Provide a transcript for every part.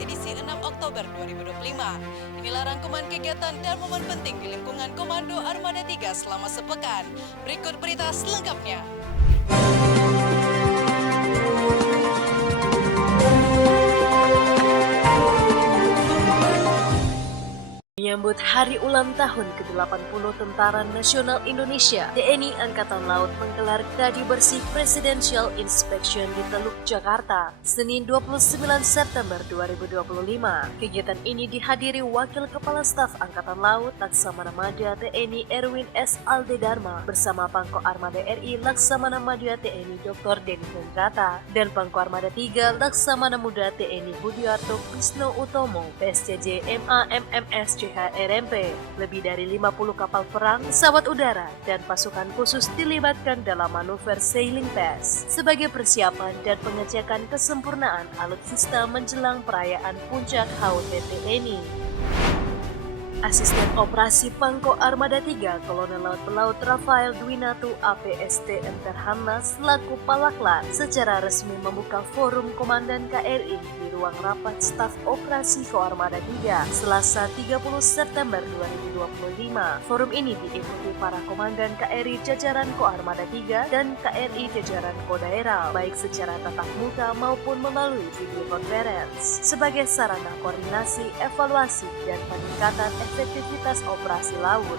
edisi 6 Oktober 2025. Inilah rangkuman kegiatan dan momen penting di lingkungan Komando Armada 3 selama sepekan. Berikut berita selengkapnya. Menyambut hari ulang tahun ke-80 Tentara Nasional Indonesia, TNI Angkatan Laut menggelar Gladi Bersih Presidential Inspection di Teluk, Jakarta, Senin 29 September 2025. Kegiatan ini dihadiri Wakil Kepala Staf Angkatan Laut Laksamana Madya TNI Erwin S. Aldedarma bersama Pangko Armada RI Laksamana Madya TNI Dr. Denny Hendrata dan Pangko Armada 3 Laksamana Muda TNI Budiarto Krisno Utomo, PSCJ MAMMS RMP. Lebih dari 50 kapal perang, pesawat udara, dan pasukan khusus dilibatkan dalam manuver Sailing Pass sebagai persiapan dan pengecekan kesempurnaan alutsista menjelang perayaan puncak HUT TNI. Asisten Operasi Pangko Armada 3 Kolonel Laut Pelaut Rafael Dwinatu APST Enterhamna selaku Palaklan secara resmi membuka forum Komandan KRI di ruang rapat Staf Operasi Koarmada 3 Selasa 30 September 2025. Forum ini diikuti para Komandan KRI jajaran Koarmada 3 dan KRI jajaran Kodaerah baik secara tatap muka maupun melalui video conference sebagai sarana koordinasi, evaluasi, dan peningkatan efektivitas operasi laut.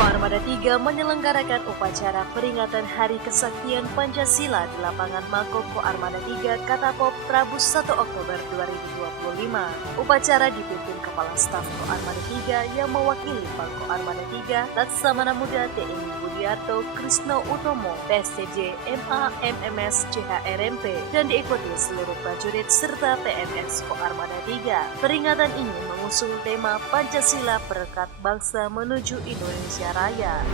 Koarmada 3 menyelenggarakan upacara peringatan Hari Kesaktian Pancasila di lapangan Mako Koarmada 3 Katapop Rabu 1 Oktober 2025. Upacara dipimpin Kepala Staf Koarmada 3 yang mewakili Pangko Armada 3 Laksamana Muda TNI Budiarto Krisno Utomo, PSCJ MAMMS CHRMP, dan diikuti seluruh prajurit serta PNS Koarmada 3. Peringatan ini mengusung tema Pancasila Perekat Bangsa Menuju Indonesia Raya.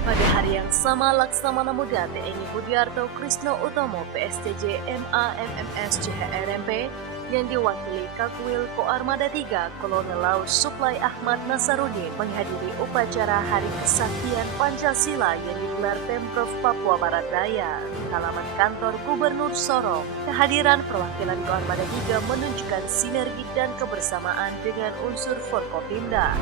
Pada hari yang sama, Laksamana Muda TNI Budiarto Krisno Utomo PSTJ MAMMS CHRMP yang diwakili Kakwil Koarmada 3 Kolonel Laut Suplai Ahmad Nasarudin menghadiri upacara Hari Kesaktian Pancasila yang digelar Pemprov Papua Barat Daya di halaman kantor Gubernur Sorong. Kehadiran perwakilan Koarmada 3 menunjukkan sinergi dan kebersamaan dengan unsur Forkopimda.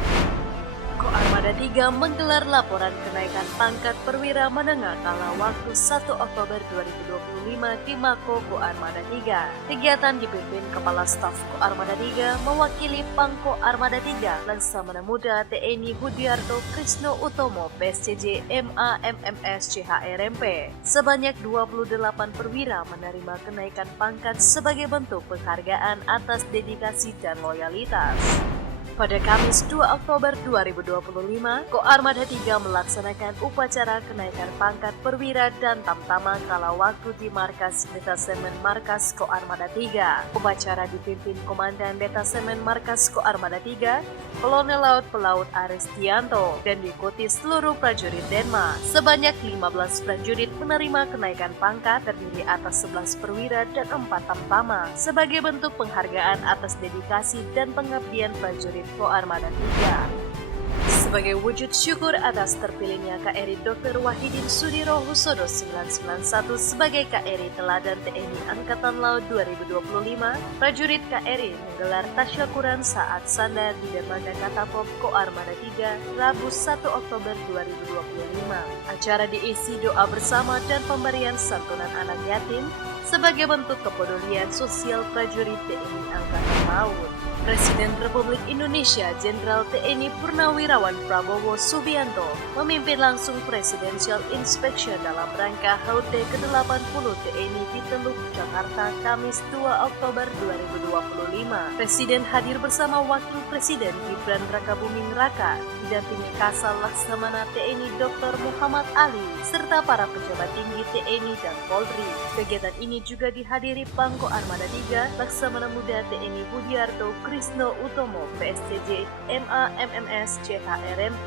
Koarmada 3 menggelar laporan kenaikan pangkat perwira menengah kala waktu 1 Oktober 2025 di Mako Koarmada 3. Kegiatan dipimpin Kepala Staf Koarmada 3 mewakili Pangko Armada 3 Laksamana Muda TNI Budiarto Krisno Utomo PSCJ MAMMS CHRMP. Sebanyak 28 perwira menerima kenaikan pangkat sebagai bentuk penghargaan atas dedikasi dan loyalitas. Pada Kamis 2 Oktober 2025, Koarmada 3 melaksanakan upacara kenaikan pangkat perwira dan tamtama kala waktu di Markas Detasemen Markas Koarmada 3. Upacara dipimpin Komandan Detasemen Markas Koarmada 3, Kolonel Laut Pelaut Aristianto, dan diikuti seluruh prajurit Denma. Sebanyak 15 prajurit menerima kenaikan pangkat terdiri atas 11 perwira dan 4 tamtama sebagai bentuk penghargaan atas dedikasi dan pengabdian prajurit Koarmada 3. Sebagai wujud syukur atas terpilihnya KRI Dr. Wahidin Sudiro Husodo 991 sebagai KRI Teladan TNI Angkatan Laut 2025, prajurit KRI menggelar tasyakuran saat sandar di dermaga Katapop Koarmada 3 Rabu 1 Oktober 2025. Acara diisi doa bersama dan pemberian santunan anak yatim sebagai bentuk kepedulian sosial prajurit TNI Angkatan Laut. Presiden Republik Indonesia Jenderal TNI Purnawirawan Prabowo Subianto memimpin langsung Presidential Inspection dalam rangka HUT ke-80 TNI di Teluk, Jakarta, Kamis 2 Oktober 2025. Presiden hadir bersama Wakil Presiden Gibran Rakabuming Raka, didampingi Kasal Laksamana TNI Dr. Muhammad Ali, serta para pejabat tinggi TNI dan Polri. Kegiatan ini juga dihadiri Pangko Armada 3 Laksamana Muda TNI Budiarto Krisno Utomo PSCJ MAMMS CHRMP.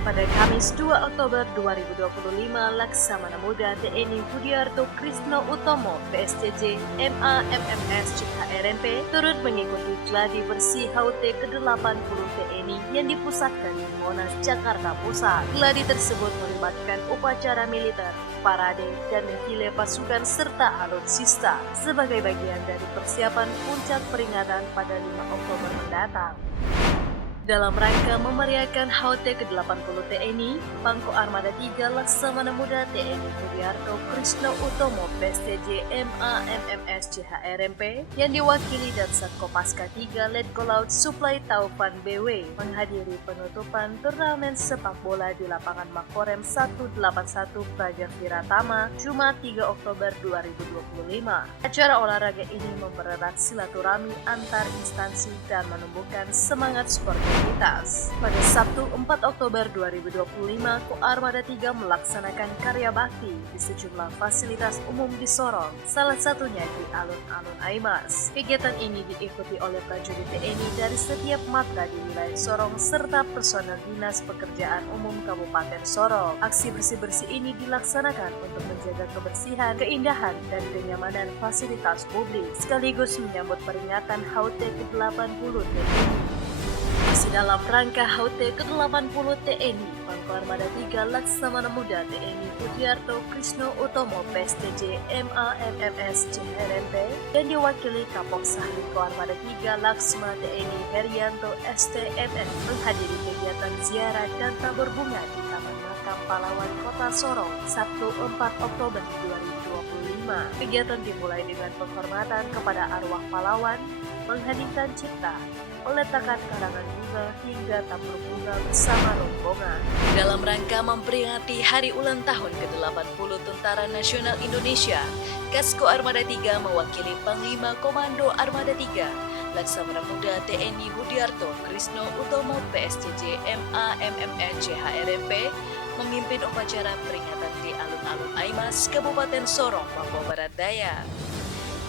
Pada Kamis 2 Oktober 2025, Laksamana Muda TNI Budiarto Krisno Utomo PSCJ MA MMS CHRMP turut mengikuti gladi bersih HUT ke-80 TNI yang dipusatkan di Monas, Jakarta Pusat. Gladi tersebut melibatkan upacara militer, parade, dan defile pasukan serta alutsista sebagai bagian dari persiapan puncak peringatan pada 5 Oktober mendatang. Dalam rangka memeriahkan HUT ke-80 TNI, Pangko Armada 3 Laksamana Muda TNI Budiarto Krisno Utomo PSCJ MA MMS CHRMP yang diwakili Dansat Kopaska 3 Letko Laut Suplai Taufan BW menghadiri penutupan turnamen sepak bola di lapangan Makorem 181 Praja Viratama Jumat 3 Oktober 2025. Acara olahraga ini mempererat silaturahmi antar instansi dan menumbuhkan semangat sportif. Pada Sabtu 4 Oktober 2025, Ko Armada 3 melaksanakan karya bakti di sejumlah fasilitas umum di Sorong, salah satunya di alun-alun Aimas. Kegiatan ini diikuti oleh prajurit TNI dari setiap matra di wilayah Sorong serta personel Dinas Pekerjaan Umum Kabupaten Sorong. Aksi bersih-bersih ini dilaksanakan untuk menjaga kebersihan, keindahan, dan kenyamanan fasilitas publik, sekaligus menyambut peringatan HUT ke-80 TNI. Masih dalam rangka HUT ke-80 TNI, Pangko Armada 3 Laksamana Muda TNI Budiarto Krisno Utomo PSCJ MA MMS CHRMP yang diwakili Kapok Sahli Ko Armada 3 Laksma TNI Herianto STMN menghadiri kegiatan ziarah dan tabur bunga di Taman Makam Pahlawan Kota Sorong Sabtu 4 Oktober 2025. Kegiatan dimulai dengan penghormatan kepada arwah pahlawan, mengheningkan cipta, peletakan karangan bunga hingga tabur bunga bersama rombongan. Dalam rangka memperingati hari ulang tahun ke-80 Tentara Nasional Indonesia, Kasko Armada 3 mewakili Panglima Komando Armada 3, Laksamana Muda TNI Budiarto Krisno Utomo PSCJ MA MMS CHRMP memimpin upacara peringatan di alun-alun Aimas, Kabupaten Sorong, Papua Barat Daya.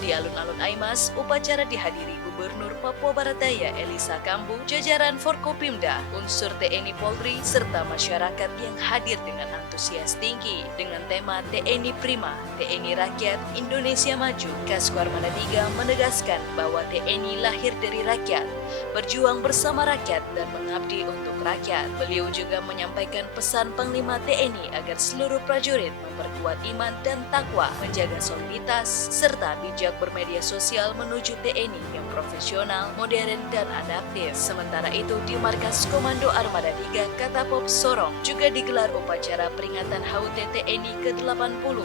Di alun-alun Aimas, upacara dihadiri Gubernur Papua Barat Daya Elisa Kambu, jajaran Forkopimda, unsur TNI Polri, serta masyarakat yang hadir dengan antusias tinggi. Dengan tema TNI Prima, TNI Rakyat, Indonesia Maju, Kasko Armada 3 menegaskan bahwa TNI lahir dari rakyat, berjuang bersama rakyat dan mengabdi untuk rakyat. Beliau juga menyampaikan pesan Panglima TNI agar seluruh prajurit memperkuat iman dan takwa, menjaga soliditas, serta bijak bermedia sosial menuju TNI yang profesional, modern, dan adaptif. Sementara itu, di Markas Komando Armada 3 Katapop Sorong juga digelar upacara peringatan HUT TNI ke-80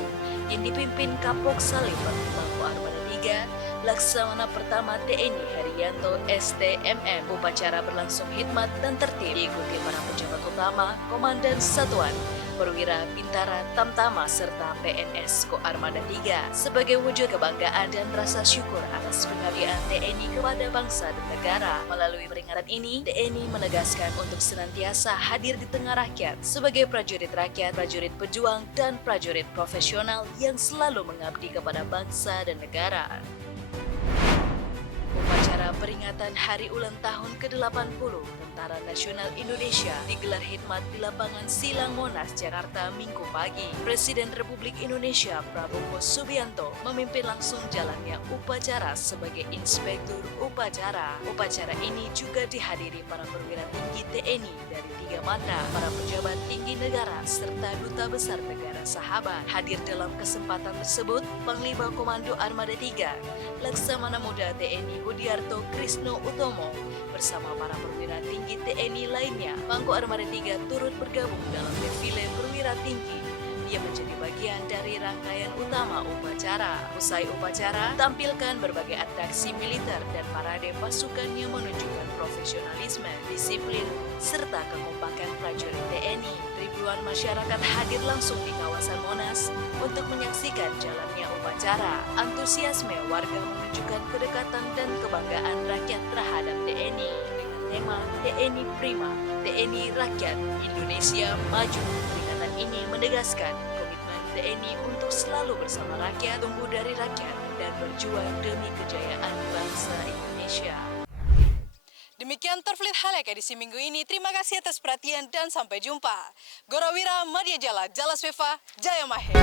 yang dipimpin Kapok Salim Pangko Armada 3 Laksamana Pertama TNI Herianto STMM. Upacara berlangsung hikmat dan tertib, diikuti para pejabat utama, komandan satuan, perwira Bintara, Tamtama, serta PNS Ko Armada 3 sebagai wujud kebanggaan dan rasa syukur atas pengabdian TNI kepada bangsa dan negara. Melalui peringatan ini, TNI menegaskan untuk senantiasa hadir di tengah rakyat sebagai prajurit rakyat, prajurit pejuang, dan prajurit profesional yang selalu mengabdi kepada bangsa dan negara. Upacara peringatan Hari Ulang Tahun ke-80 Tentara Nasional Indonesia digelar hikmat di lapangan Silang Monas, Jakarta, Minggu pagi. Presiden Republik Indonesia Prabowo Subianto memimpin langsung jalannya upacara sebagai inspektur upacara. Upacara ini juga dihadiri para perwira tinggi TNI dari 3 matra, para pejabat tinggi negara, serta duta besar negara sahabat. Hadir dalam kesempatan tersebut, Panglima Komando Armada 3, Laksamana Muda TNI Budiarto Krisno Utomo, bersama para perwira tinggi TNI lainnya. Pangko Armada 3 turut bergabung dalam defile perwira tinggi. Ia menjadi bagian dari rangkaian utama upacara. Usai upacara, tampilkan berbagai atraksi militer dan parade pasukan yang menunjukkan profesionalisme, disiplin, serta kekompakan prajurit TNI. Ribuan masyarakat hadir langsung di kawasan Monas untuk menyaksikan jalannya upacara. Antusiasme warga menunjukkan kedekatan dan kebanggaan rakyat terhadap TNI dengan tema TNI Prima, TNI Rakyat, Indonesia Maju. Peringatan ini menegaskan komitmen TNI untuk selalu bersama rakyat, tumbuh dari rakyat, dan berjuang demi kejayaan bangsa Indonesia. Demikian Demikian Terflit Halek edisi minggu ini. Terima kasih atas perhatian dan sampai jumpa. Gorawira Madya Jala, Jala Svefa, Jaya Mahe.